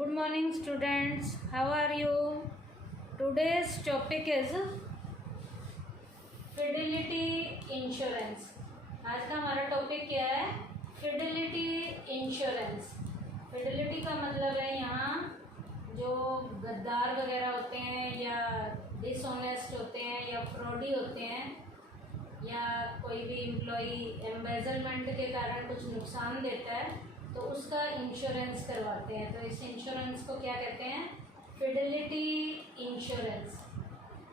Good morning students, how are you? Today's topic is fidelity insurance. आज का हमारा topic क्या है? Fidelity insurance. फिडेलिटी का मतलब है यहाँ जो गद्दार वगैरह होते हैं या डिसऑनेस्ट होते हैं या फ्रॉडी होते हैं या कोई भी एम्प्लॉई एम्बेजलमेंट के कारण कुछ नुकसान देता है तो उसका इंश्योरेंस करवाते हैं. तो इस इंश्योरेंस को क्या कहते हैं? Fidelity insurance.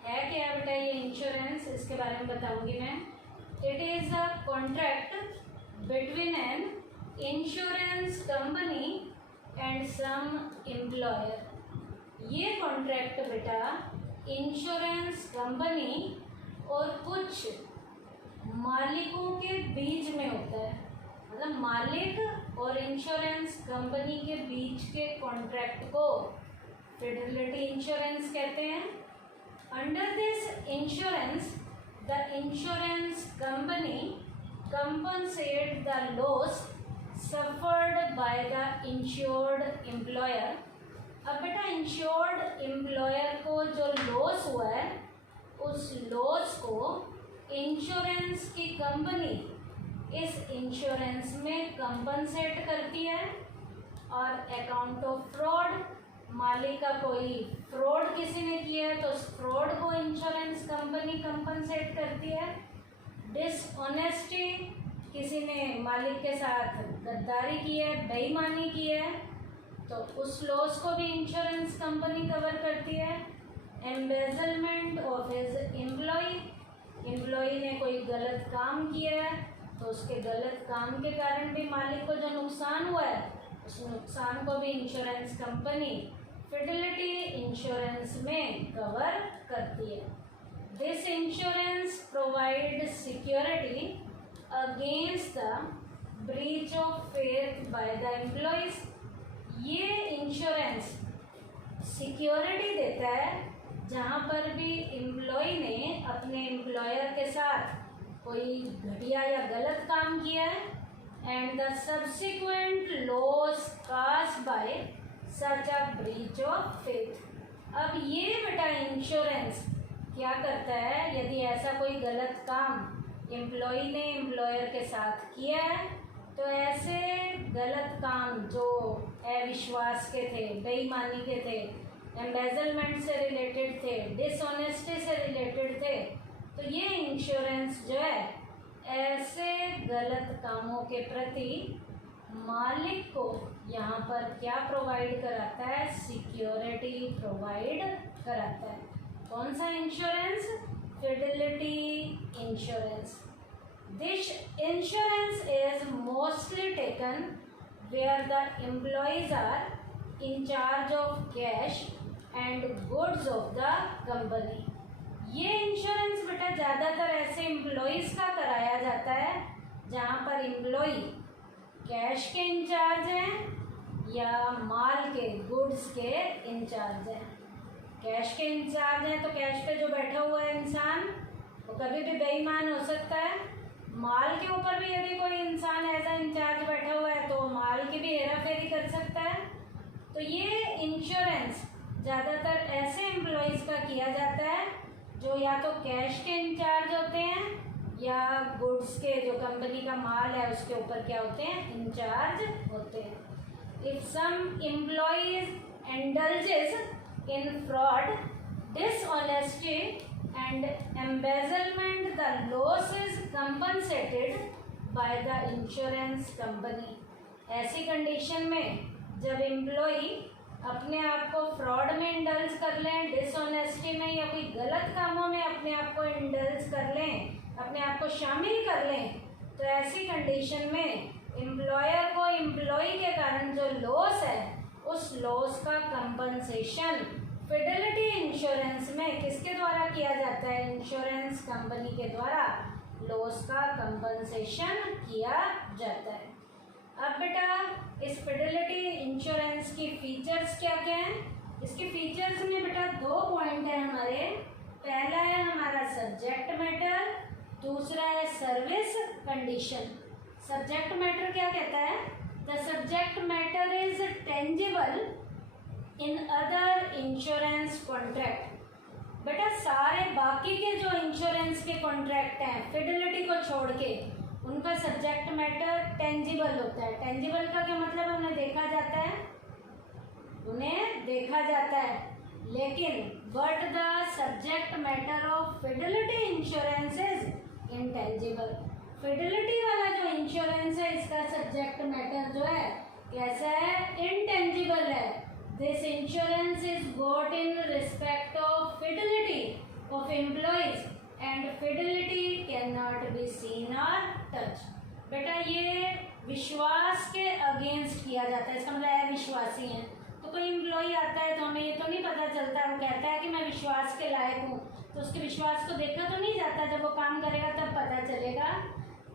है क्या बेटा ये इंश्योरेंस? इसके बारे में बताऊंगी मैं. It is a contract between an insurance company and some employer. ये कॉन्ट्रैक्ट बेटा इंश्योरेंस कंपनी और कुछ मालिकों के बीच में होता है. मतलब मालिक और इंश्योरेंस कंपनी के बीच के कॉन्ट्रैक्ट को फिडेलिटी इंश्योरेंस कहते हैं. Under this insurance the insurance company compensate the loss suffered by the insured employer. अब बेटा इंश्योर्ड एम्प्लॉयर को जो लॉस हुआ है उस लॉस को इंश्योरेंस की कंपनी इस इंश्योरेंस में कंपनसेट करती है. और अकाउंट ऑफ फ्रॉड, मालिक का कोई फ्रॉड किसी ने किया है तो उस फ्रॉड को इंश्योरेंस कंपनी कंपनसेट करती है. डिसऑनेस्टी, किसी ने मालिक के साथ गद्दारी की है, बेईमानी की है तो उस लॉस को भी इंश्योरेंस कंपनी कवर करती है. Embezzlement of his employee, employee ने कोई गलत काम किया है तो उसके गलत काम के कारण भी मालिक को जो नुकसान हुआ है उस नुकसान को भी इंश्योरेंस कंपनी फिडेलिटी इंश्योरेंस में कवर करती है. This insurance provide security against the breach of faith by the employees. ये इंश्योरेंस सिक्योरिटी देता है जहाँ पर भी एम्प्लॉय ने अपने एम्प्लॉयर के साथ कोई घटिया या गलत काम किया है and the subsequent loss caused bye such a breach of faith. अब ये बेटा इंश्योरेंस क्या करता है? यदि ऐसा कोई गलत काम एम्प्लॉय ने एम्प्लॉयर के साथ किया है तो ऐसे गलत काम जो अविश्वास के थे, बेईमानी के थे, एम्बेजलमेंट से रिलेटेड थे, डिसऑनेस्टी से रिलेटेड थे, तो ये इंश्योरेंस जो है ऐसे गलत कामों के प्रति मालिक को यहाँ पर क्या प्रोवाइड कराता है? सिक्योरिटी प्रोवाइड कराता है. कौन सा insurance? Fidelity insurance. This insurance is mostly taken where the employees are in charge of cash and goods of the company. ये इंश्योरेंस बेटा ज़्यादातर ऐसे एम्प्लॉयज़ का कराया जाता है जहाँ पर एम्प्लॉय कैश के इंचार्ज हैं या माल के, गुड्स के इंचार्ज हैं. कैश के इंचार्ज हैं तो कैश पे जो बैठा हुआ है इंसान वो कभी भी बेईमान हो सकता है. माल के ऊपर भी यदि कोई इंसान ऐसा इंचार्ज बैठा हुआ है तो माल की भी हेरा फेरी कर सकता है. तो ये इंश्योरेंस ज़्यादातर ऐसे एम्प्लॉयज़ का किया जाता है जो या तो कैश के इंचार्ज होते हैं या गुड्स के, जो कंपनी का माल है उसके ऊपर क्या होते हैं? इंचार्ज होते हैं. If some employees indulges in fraud, dishonesty and embezzlement the loss is compensated by the insurance company. ऐसी कंडीशन में जब एम्प्लॉय अपने आप को फ्रॉड में इंडल्ज कर लें, डिसऑनेस्टी में या कोई गलत कामों में अपने आप को इंडल्ज कर लें, अपने आप को शामिल कर लें, तो ऐसी कंडीशन में एम्प्लॉयर को एम्प्लॉय के कारण जो लॉस है उस लॉस का कंपनसेशन फिडेलिटी इंश्योरेंस में किसके द्वारा किया जाता है? इंश्योरेंस कंपनी के द्वारा लॉस का कंपनसेशन किया जाता है. अब बेटा इस फिडेलिटी इंश्योरेंस की फीचर्स क्या क्या हैं? इसके फीचर्स में बेटा 2 पॉइंट हैं हमारे. पहला है हमारा सब्जेक्ट मैटर, दूसरा है सर्विस कंडीशन. सब्जेक्ट मैटर क्या कहता है? The subject matter is tangible in other insurance contract. बेटा सारे बाकी के जो इंश्योरेंस के कॉन्ट्रैक्ट हैं फिडेलिटी को छोड़ के, उनका सब्जेक्ट मैटर टेंजिबल होता है। टेंजिबल का क्या मतलब, उन्हें देखा जाता है, उन्हें देखा जाता है। लेकिन but the subject matter of Fidelity insurance is intangible. Fidelity वाला जो इंश्योरेंस है इसका सब्जेक्ट मैटर जो है कैसा है, इंटेंजिबल है। This insurance is got in respect of fidelity of employees and fidelity can not be seen और टच। बेटा ये विश्वास के अगेंस्ट किया जाता है, इसका मतलब अविश्वासी हैं। तो कोई एम्प्लॉय आता है तो हमें ये तो नहीं पता चलता, वो कहता है कि मैं विश्वास के लायक हूँ, तो उसके विश्वास को देखा तो नहीं जाता, जब वो काम करेगा तब पता चलेगा।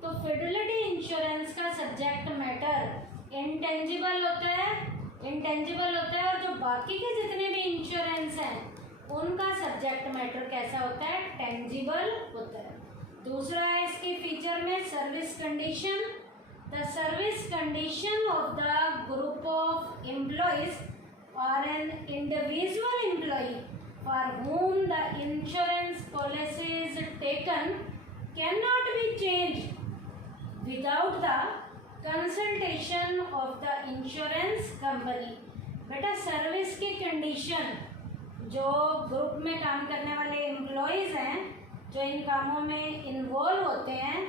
तो फिडेलिटी इंश्योरेंस का सब्जेक्ट मैटर इंटेंजिबल होता है, इंटेंजिबल होता है। और जो बाकी के जितने भी इंश्योरेंस हैं उनका सब्जेक्ट मैटर कैसा होता है, टेंजिबल होता है। दूसरा है इसके फीचर में service condition. The service condition of the group of employees और an individual employee for whom the insurance policy is taken cannot be changed without the consultation of the insurance company। बेटा service की condition, जो group में काम करने वाले employees हैं जो इन कामों में इन्वॉल्व होते हैं,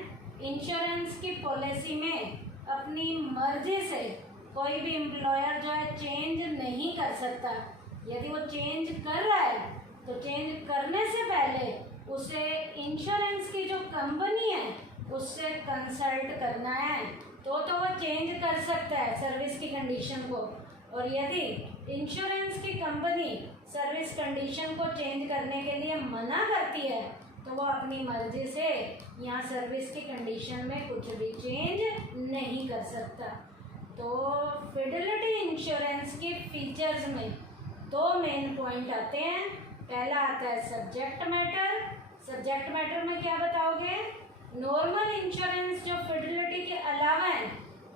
इंश्योरेंस की पॉलिसी में अपनी मर्जी से कोई भी एम्प्लॉयर जो है चेंज नहीं कर सकता। यदि वो चेंज कर रहा है तो चेंज करने से पहले उसे इंश्योरेंस की जो कंपनी है उससे कंसल्ट करना है, तो वो चेंज कर सकता है सर्विस की कंडीशन को। और यदि इंश्योरेंस की कंपनी सर्विस कंडीशन को चेंज करने के लिए मना करती है तो वो अपनी मर्जी से यहाँ सर्विस की कंडीशन में कुछ भी चेंज नहीं कर सकता। तो फिडेलिटी इंश्योरेंस के फीचर्स में दो मेन पॉइंट आते हैं। पहला आता है सब्जेक्ट मैटर। सब्जेक्ट मैटर में क्या बताओगे, नॉर्मल इंश्योरेंस जो फिडेलिटी के अलावा है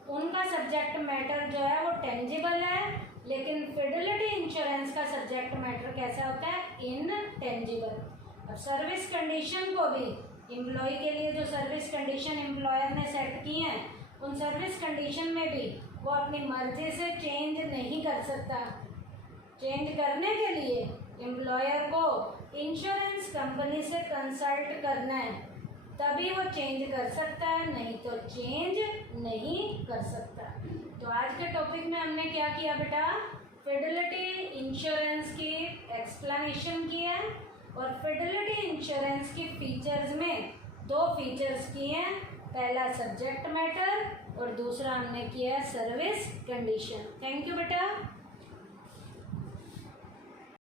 उनका सब्जेक्ट मैटर जो है वो टेंजिबल है, लेकिन फिडेलिटी इंश्योरेंस का सब्जेक्ट मैटर कैसा होता है, इनटेंजिबल। और सर्विस कंडीशन को भी, एम्प्लॉय के लिए जो सर्विस कंडीशन एम्प्लॉयर ने सेट की हैं उन सर्विस कंडीशन में भी वो अपनी मर्जी से चेंज नहीं कर सकता। चेंज करने के लिए एम्प्लॉयर को इंश्योरेंस कंपनी से कंसल्ट करना है, तभी वो चेंज कर सकता है, नहीं तो चेंज नहीं कर सकता। तो आज के टॉपिक में हमने क्या किया बेटा, फिडेलिटी इंश्योरेंस की एक्सप्लेनेशन की है और फिडेलिटी इंश्योरेंस की फीचर्स में दो फीचर्स किए हैं। पहला सब्जेक्ट मैटर और दूसरा हमने किया है सर्विस कंडीशन। थैंक यू बेटा।